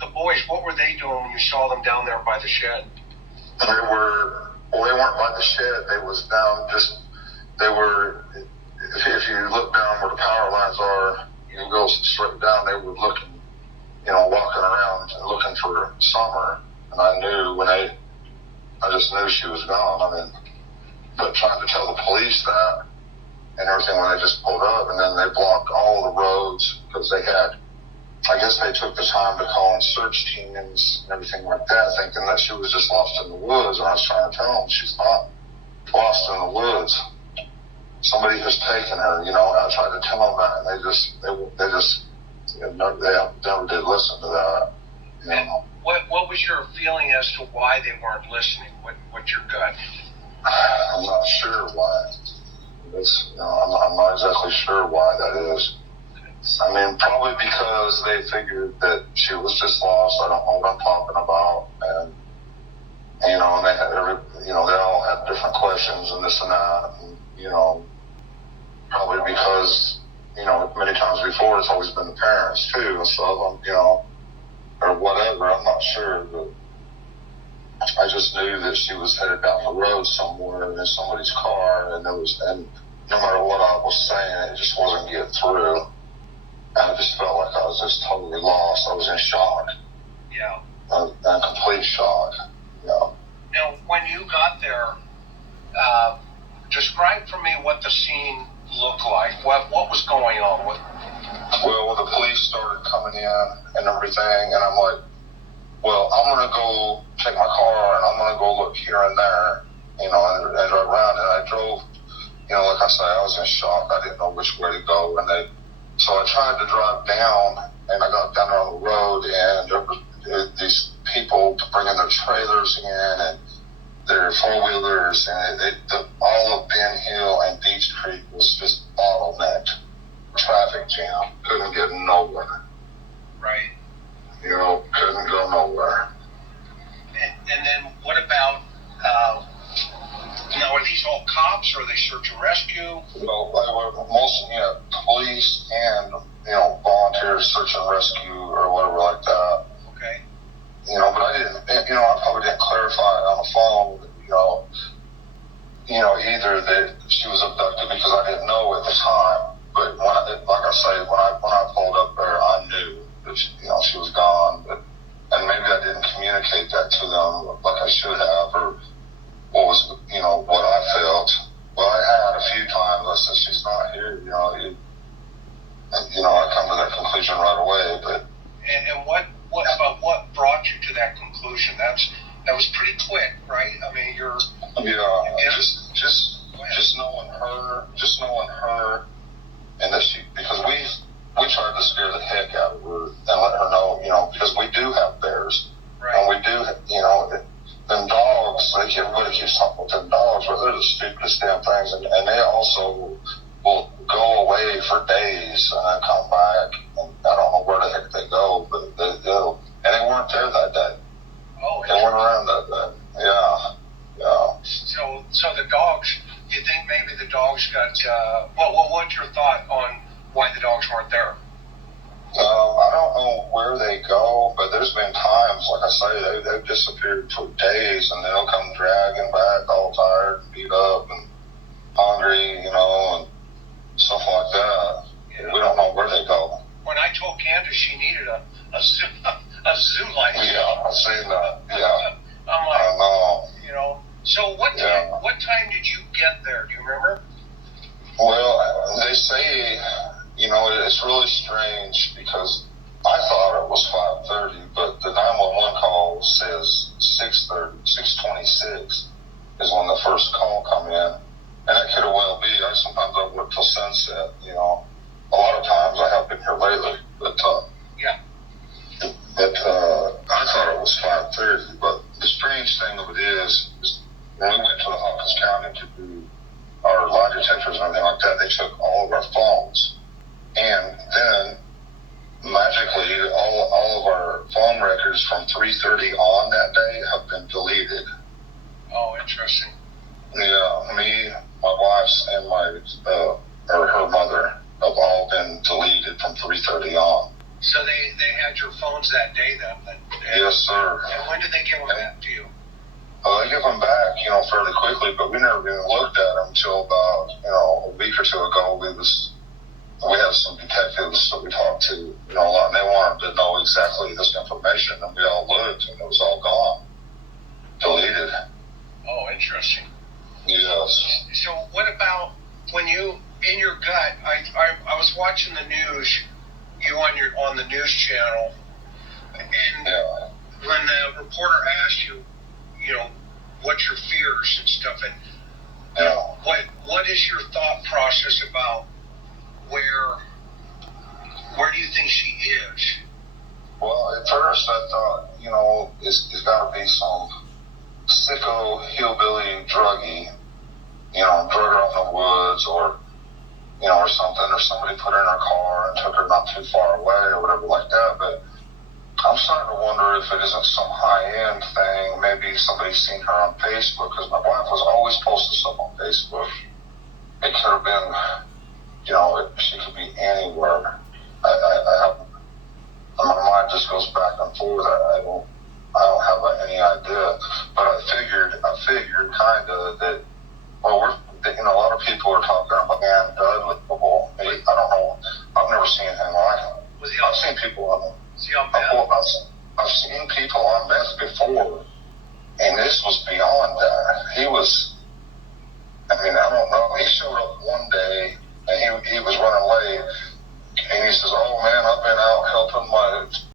the boys? What were they doing when you saw them down there by the shed? They weren't by the shed. They was down they were, if you look down where the power lines are, you go straight down, they were looking, walking around and looking for Summer. And I just knew she was gone. I mean, but trying to tell the police that and everything when they just pulled up, and then they blocked all the roads because I guess they took the time to call in search teams and everything like that, thinking that she was just lost in the woods. And I was trying to tell them she's not lost in the woods. Somebody has taken her, I tried to tell them that, and they never did listen to that. What was your feeling as to why they weren't listening? What's your gut? I'm not sure why. I'm not exactly sure why that is. I mean, probably because they figured that she was just lost. I don't know what I'm talking about, and they had they all had different questions and this and that, and probably because many times before it's always been the parents too, and so or whatever. I'm not sure, but I just knew that she was headed down the road somewhere in somebody's car, and no matter what I was saying, it just wasn't getting through. I just felt like I was just totally lost. I was in shock. Yeah. In complete shock. Yeah. Now, when you got there, describe for me what the scene looked like. What was going on? Well, the police started coming in and everything, and I'm like, well, I'm going to go take my car, and I'm going to go look here and there, and drive around. And I drove, like I said, I was in shock. I didn't know which way to go, so I tried to drive down, and I got down there on the road, and there were these people bringing their trailers in and their four-wheelers, and all of Ben Hill and Beach Creek was just bottlenecked. Traffic jam. Couldn't get nowhere. Right. Couldn't go nowhere. And then what about, are these all cops, or are they search and rescue? Well, they were mostly police and, volunteers, search and rescue or whatever like that. Okay. But I didn't, I probably didn't clarify on the phone, either that she was abducted because I didn't know at the time. But when I pulled up there, I knew that she was gone. And maybe I didn't communicate that to them like I should have, or what was what I felt. Well, I had a few times. I said she's not here. I come to that conclusion right away. But and what brought you to that conclusion? That was pretty quick, right? I mean, just knowing her. And that because we tried to scare the heck out of her and let her know, because we do have bears. Right. And we do, them dogs, everybody keeps talking about them dogs, but they're the stupidest damn things. And they also will go away for days and then come back. And I don't know where the heck they go, but they do. And they weren't there that day. Oh, they weren't around that day. Yeah. So the dogs, you think maybe the dogs got, what's your thought on why the dogs weren't there? I don't know where they go, but there's been times, like I say, they've disappeared for days, and they'll come dragging back all tired and beat up and hungry, and stuff like that. Yeah. We don't know where they go. When I told Candace she needed a zoo license. Yeah, I've seen that. Yeah. I'm like, I know. So what time did you get there? Do you remember? Well, they say, it's really strange because I thought it was 5:30, but the 911 call says 6:26 is when the first call come in. And that could well be. Sometimes I work till sunset, A lot of times I have been here lately, but yeah. But I thought it was 5:30. But the strange thing of it is when we went to the Hawkins County to do our lie detectors and everything like that, they took all of our phones. And then, magically, all of our phone records from 3:30 on that day have been deleted. Oh, interesting. Yeah, me, my wife's, and her mother have all been deleted from 3:30 on. So they had your phones that day then? Yes, sir. And when did they give them back to you? They give them back, fairly quickly, but we never even looked at them until about, a week or two ago. We had some detectives that we talked to, a lot, and they wanted to know exactly this information, and we all looked, and it was all gone, deleted. Oh, interesting. Yes. So what about when you, in your gut, I was watching the news, you on the news channel, and when the reporter asked you, what's your fears and stuff, and what is your thought process about where do you think she is? Well, at first I thought, it's got to be some sicko hillbilly druggie, drug her out in the woods or something, or somebody put her in her car and took her not too far away or whatever like that. But I'm starting to wonder if it isn't some high-end thing. Maybe somebody's seen her on Facebook, because my wife was always posting stuff on Facebook. It could have been, she could be anywhere. My mind just goes back and forth. I don't have any idea. But I figured kind of that, a lot of people are talking about Ann Dudley. I don't know. I've never seen anything like him. I've seen people on I've seen people on meth before, and this was beyond that. He was, I don't know. He showed up one day, and he was running late, and he says, "Oh man, I've been out helping my